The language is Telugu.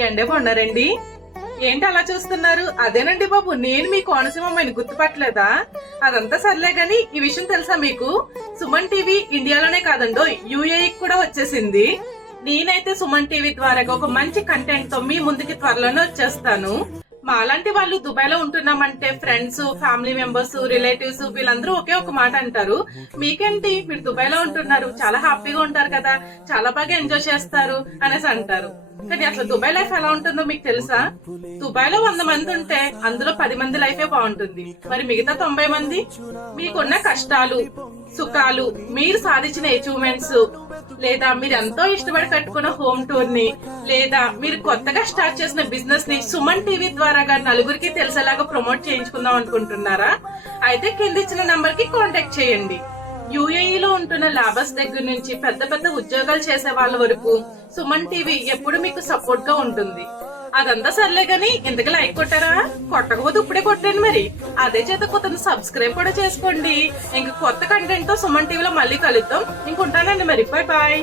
ఎండే బాగున్నారండి. ఏంటి అలా చూస్తున్నారు? అదేనండి బాబు, నేను మీ కోనసీమ అమ్మాయిని గుర్తుపట్టలేదా? అదంతా సర్లే గాని ఈ విషయం తెలుసా మీకు? సుమన్ టీవీ ఇండియాలోనే కాదండో యుఏఈ కూడా వచ్చేసింది. నేనైతే సుమన్ టీవీ ద్వారా ఒక మంచి కంటెంట్ తో మీ ముందుకి త్వరలోనే వచ్చేస్తాను. మాలాంటి వాళ్ళు దుబాయ్ లో ఉంటున్నామంటే ఫ్రెండ్స్, ఫ్యామిలీ మెంబర్స్, రిలేటివ్స్ వీళ్ళందరూ ఒకే ఒక మాట అంటారు, మీకేంటి మీరు దుబాయ్ లో ఉంటున్నారు, చాలా హ్యాపీగా ఉంటారు కదా, చాలా బాగా ఎంజాయ్ చేస్తారు అనేసి అంటారు. కానీ అసలు దుబాయ్ లైఫ్ ఎలా ఉంటుందో మీకు తెలుసా? దుబాయ్ లో 100 మంది ఉంటే అందులో 10 మంది లైఫే బాగుంటుంది. మరి మిగతా 90 మంది మీకున్న కష్టాలు, సుఖాలు, మీరు సాధించిన అచీవ్మెంట్స్, లేదా మీరు ఎంతో ఇష్టపడి కట్టుకున్న హోమ్ టూర్ ని, లేదా మీరు కొత్తగా స్టార్ట్ చేసిన బిజినెస్ ని సుమన్ టీవీ ద్వారా నలుగురికి తెలిసేలాగా ప్రమోట్ చేయించుకుందాం అనుకుంటున్నారా? అయితే కింద ఇచ్చిన నంబర్ కి కాంటాక్ట్ చేయండి. యుఏఈలో ఉంటున్న లాబర్స్ దగ్గర నుంచి పెద్ద పెద్ద ఉద్యోగాలు చేసే వాళ్ళ వరకు సుమన్ టీవీ ఎప్పుడు మీకు సపోర్ట్ గా ఉంటుంది. అదంతా సర్లే గాని ఇంతకు లైక్ కొట్టారా? కొట్టకపోతే ఇప్పుడే కొట్టండి. మరి అదే చేత కొత్త సబ్స్క్రైబ్ కూడా చేసుకోండి. ఇంక కొత్త కంటెంట్ తో సుమన్ టీవీలో మళ్ళీ కలుద్దాం. ఇంకుంటానండి మరి. Bye bye.